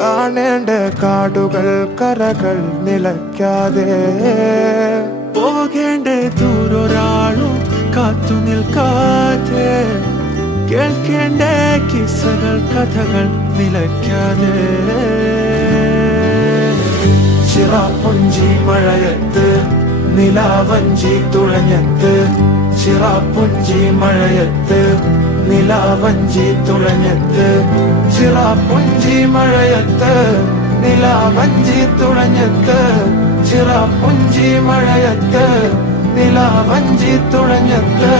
കാണേണ്ട കാടുകൾ കരകൾ നിലയ്ക്കാതെ പോകേണ്ട ദൂരൊരാളും കാത്തു നിൽക്കാതെ കേൾക്കേണ്ട കിസ്സകൾ കഥകൾ നിലയ്ക്കാതെ ചിറാപ്പുഞ്ചി മഴയത്ത് നിലാവഞ്ചി തുഴഞ്ഞത്ത് ചിറാപ്പുഞ്ചി മഴയത്ത് നിലാവഞ്ചി തുഴഞ്ഞത്ത് ചിറാപ്പുഞ്ചി മഴയത്ത് നിലാവഞ്ചി തുഴഞ്ഞത്ത് ചിറാപ്പുഞ്ചി മഴയത്ത് നിലാവഞ്ചി തുഴഞ്ഞത്ത്